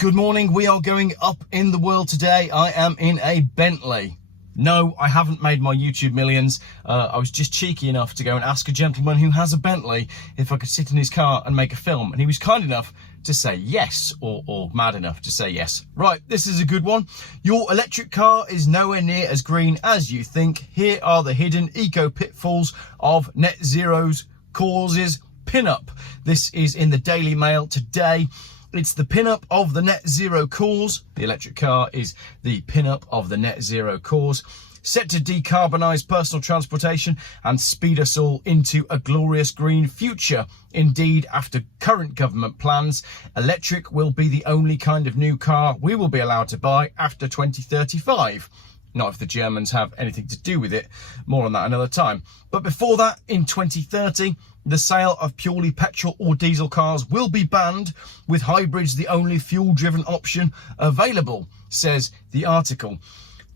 Good morning, we are going up in the world today. I am in a Bentley. No, I haven't made my YouTube millions. I was just cheeky enough to go and ask a gentleman who has a Bentley if I could sit in his car and make a film, and he was kind enough to say yes, or mad enough to say yes. Right, this is a good one. Your electric car is nowhere near as green as you think. Here are the hidden eco pitfalls of net zero's causes. Pin-up. This is in the Daily Mail today. It's the pin-up of the net zero cause. The electric car is the pin-up of the net zero cause. Set to decarbonise personal transportation and speed us all into a glorious green future. Indeed, after current government plans, electric will be the only kind of new car we will be allowed to buy after 2035. Not if the Germans have anything to do with it. More on that another time. But before that, in 2030, the sale of purely petrol or diesel cars will be banned, with hybrids the only fuel-driven option available, says the article.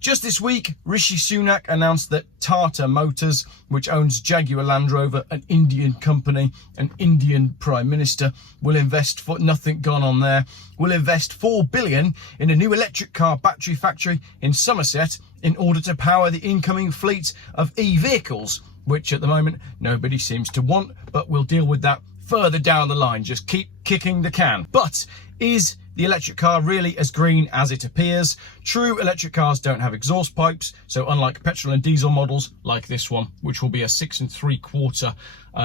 Just this week, Rishi Sunak announced that Tata Motors, which owns Jaguar Land Rover, an Indian company, an Indian Prime Minister, will invest, for nothing gone on there, will invest $4 billion in a new electric car battery factory in Somerset in order to power the incoming fleet of e-vehicles, which at the moment nobody seems to want, but we'll deal with that further down the line. Just keep kicking the can. But is the electric car really as green as it appears? True, electric cars don't have exhaust pipes, so unlike petrol and diesel models like this one, which will be a 6 3/4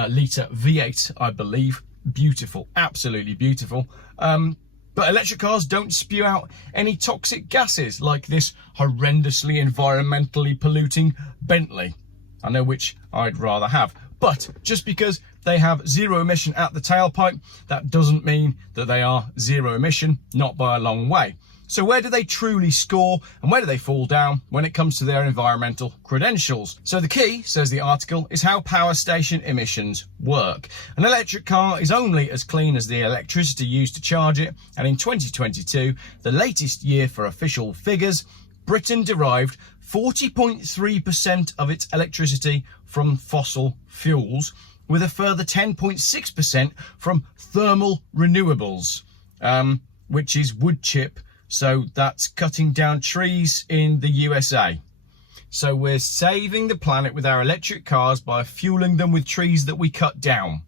litre V8, I believe. Beautiful, absolutely beautiful. But electric cars don't spew out any toxic gases like this horrendously environmentally polluting Bentley. I know which I'd rather have. But just because they have zero emission at the tailpipe, that doesn't mean that they are zero emission, not by a long way. So where do they truly score and where do they fall down when it comes to their environmental credentials? So the key, says the article, is how power station emissions work. An electric car is only as clean as the electricity used to charge it, and in 2022, the latest year for official figures, Britain derived 40.3% of its electricity from fossil fuels, with a further 10.6% from thermal renewables, which is wood chip. So that's cutting down trees in the USA. So we're saving the planet with our electric cars by fueling them with trees that we cut down.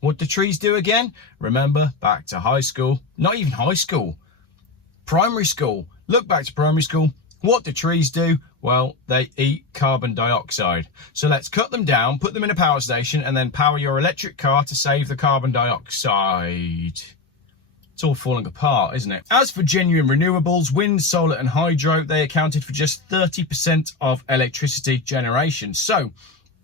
What do trees do again? Remember, back to high school. Not even high school. Primary school. Look back to primary school. What do trees do? Well, they eat carbon dioxide. So let's cut them down, put them in a power station, and then power your electric car to save the carbon dioxide. It's all falling apart, isn't it? As for genuine renewables, wind, solar and hydro, they accounted for just 30% of electricity generation. So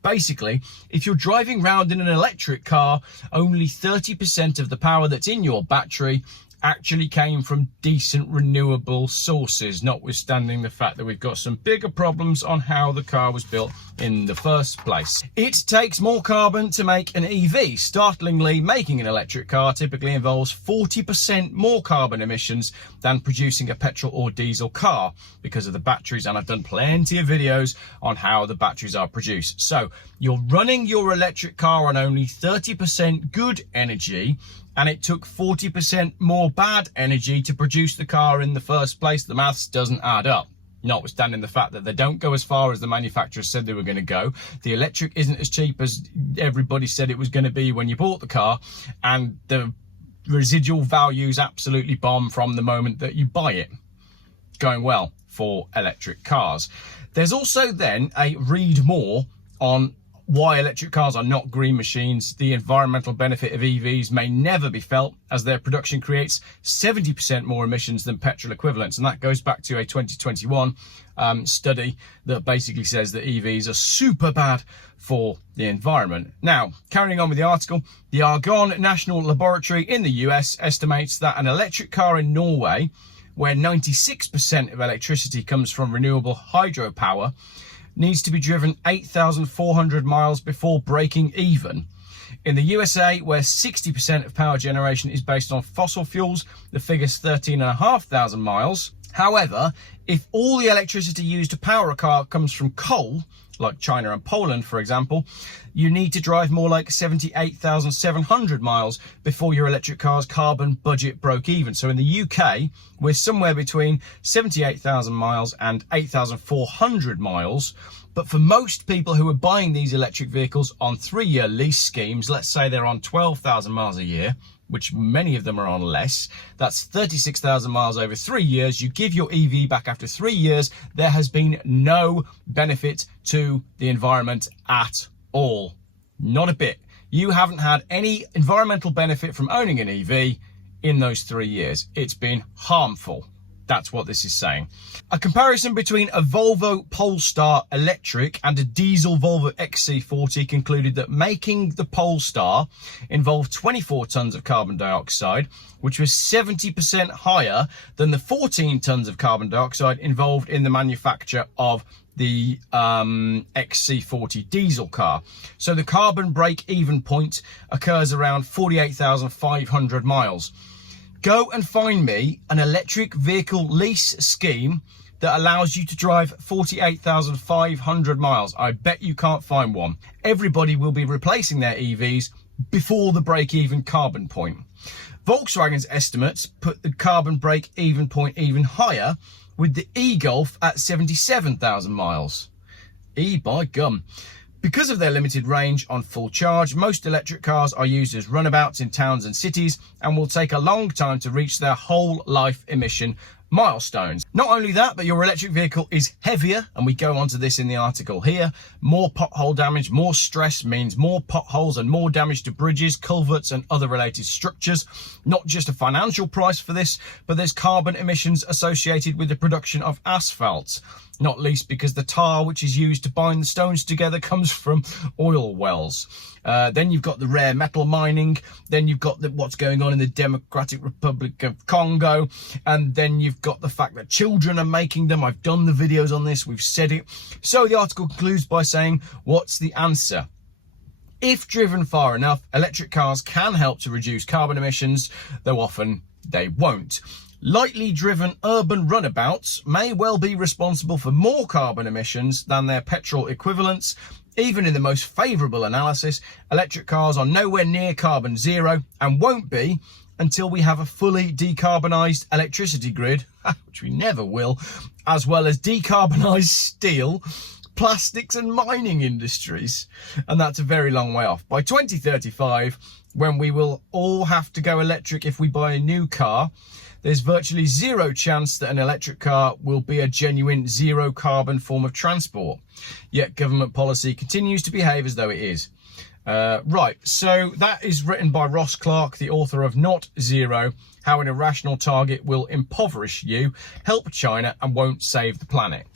basically, if you're driving around in an electric car, only 30% of the power that's in your battery actually came from decent renewable sources, notwithstanding the fact that we've got some bigger problems on how the car was built in the first place. It takes more carbon to make an EV. Startlingly, making an electric car typically involves 40% more carbon emissions than producing a petrol or diesel car because of the batteries, and I've done plenty of videos on how the batteries are produced. So you're running your electric car on only 30% good energy, and it took 40% more bad energy to produce the car in the first place. The maths doesn't add up, notwithstanding the fact that they don't go as far as the manufacturers said they were going to go. The electric isn't as cheap as everybody said it was going to be when you bought the car, and the residual values absolutely bomb from the moment that you buy it. Going well for electric cars. There's also then a read more on why electric cars are not green machines. The environmental benefit of EVs may never be felt, as their production creates 70% more emissions than petrol equivalents. And that goes back to a 2021 study that basically says that EVs are super bad for the environment. Now, carrying on with the article, the Argonne National Laboratory in the US estimates that an electric car in Norway, where 96% of electricity comes from renewable hydropower, needs to be driven 8,400 miles before breaking even. In the USA, where 60% of power generation is based on fossil fuels, the figure's 13,500 miles. However, if all the electricity used to power a car comes from coal, like China and Poland, for example, you need to drive more like 78,700 miles before your electric car's carbon budget broke even. So in the UK, we're somewhere between 78,000 miles and 8,400 miles. But for most people who are buying these electric vehicles on 3-year lease schemes, let's say they're on 12,000 miles a year, which many of them are on less, that's 36,000 miles over 3 years. You give your EV back after 3 years, there has been no benefit to the environment at all. Not a bit. You haven't had any environmental benefit from owning an EV in those 3 years. It's been harmful. That's what this is saying. A comparison between a Volvo Polestar electric and a diesel Volvo XC40 concluded that making the Polestar involved 24 tons of carbon dioxide, which was 70% higher than the 14 tons of carbon dioxide involved in the manufacture of the XC40 diesel car. So the carbon break-even point occurs around 48,500 miles. Go and find me an electric vehicle lease scheme that allows you to drive 48,500 miles. I bet you can't find one. Everybody will be replacing their EVs before the break-even carbon point. Volkswagen's estimates put the carbon break-even point even higher, with the e-Golf at 77,000 miles. By gum. Because of their limited range on full charge, most electric cars are used as runabouts in towns and cities and will take a long time to reach their whole life emission milestones. Not only that, but your electric vehicle is heavier, and we go on to this in the article here. More pothole damage, more stress means more potholes and more damage to bridges, culverts and other related structures. Not just a financial price for this, but there's carbon emissions associated with the production of asphalt. Not least because the tar which is used to bind the stones together comes from oil wells. Then you've got the rare metal mining. Then you've got what's going on in the Democratic Republic of Congo. And then you've got the fact that children are making them. I've done the videos on this. We've said it. So the article concludes by saying, what's the answer? If driven far enough, electric cars can help to reduce carbon emissions, though often they won't. Lightly driven urban runabouts may well be responsible for more carbon emissions than their petrol equivalents. Even in the most favourable analysis, electric cars are nowhere near carbon zero and won't be until we have a fully decarbonised electricity grid, which we never will, as well as decarbonised steel, plastics and mining industries. And that's a very long way off. By 2035, when we will all have to go electric if we buy a new car, there's virtually zero chance that an electric car will be a genuine zero carbon form of transport. Yet government policy continues to behave as though it is. Right, so that is written by Ross Clark, the author of Not Zero, How an Irrational Target Will Impoverish You, Help China and Won't Save the Planet.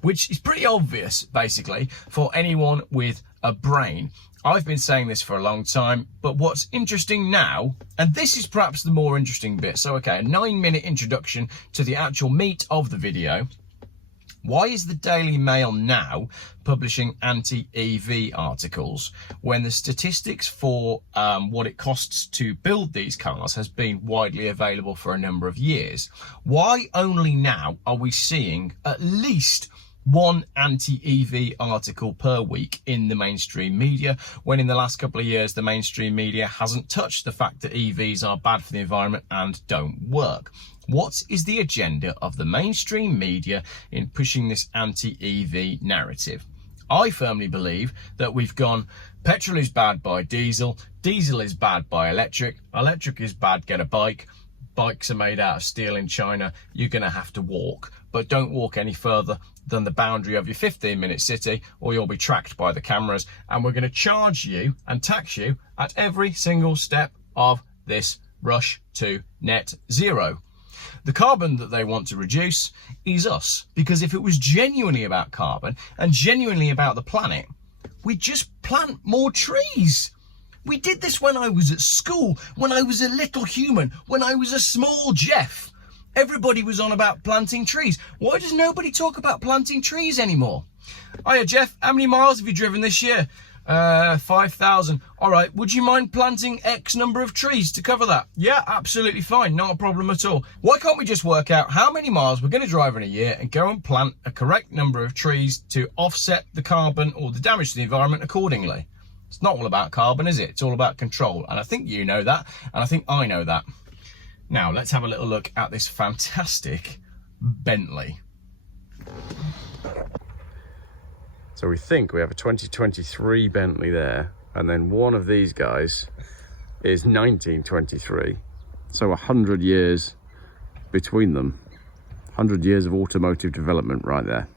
Which is pretty obvious, basically, for anyone with a brain. I've been saying this for a long time, but what's interesting now, and this is perhaps the more interesting bit. So, okay, a 9-minute introduction to the actual meat of the video. Why is the Daily Mail now publishing anti-EV articles when the statistics for what it costs to build these cars has been widely available for a number of years? Why only now are we seeing at least one anti-EV article per week in the mainstream media, when in the last couple of years the mainstream media hasn't touched the fact that EVs are bad for the environment and don't work? What is the agenda of the mainstream media in pushing this anti-EV narrative? I firmly believe that we've gone, petrol is bad, buy diesel, diesel is bad, buy electric, electric is bad, get a bike, bikes are made out of steel in China, you're going to have to walk, but don't walk any further than the boundary of your 15-minute city or you'll be tracked by the cameras, and we're going to charge you and tax you at every single step of this rush to net zero. The carbon that they want to reduce is us, because if it was genuinely about carbon and genuinely about the planet, we'd just plant more trees. We did this when I was at school, when I was a little human, when I was a small Geoff. Everybody was on about planting trees. Why does nobody talk about planting trees anymore? Hiya, Geoff. How many miles have you driven this year? 5,000. All right, would you mind planting X number of trees to cover that? Yeah, absolutely fine, not a problem at all. Why can't we just work out how many miles we're going to drive in a year and go and plant a correct number of trees to offset the carbon or the damage to the environment accordingly? It's not all about carbon, is it? It's all about control. And I think you know that, and I think I know that. Now, let's have a little look at this fantastic Bentley. So we think we have a 2023 Bentley there, and then one of these guys is 1923. So 100 years between them. 100 years of automotive development right there.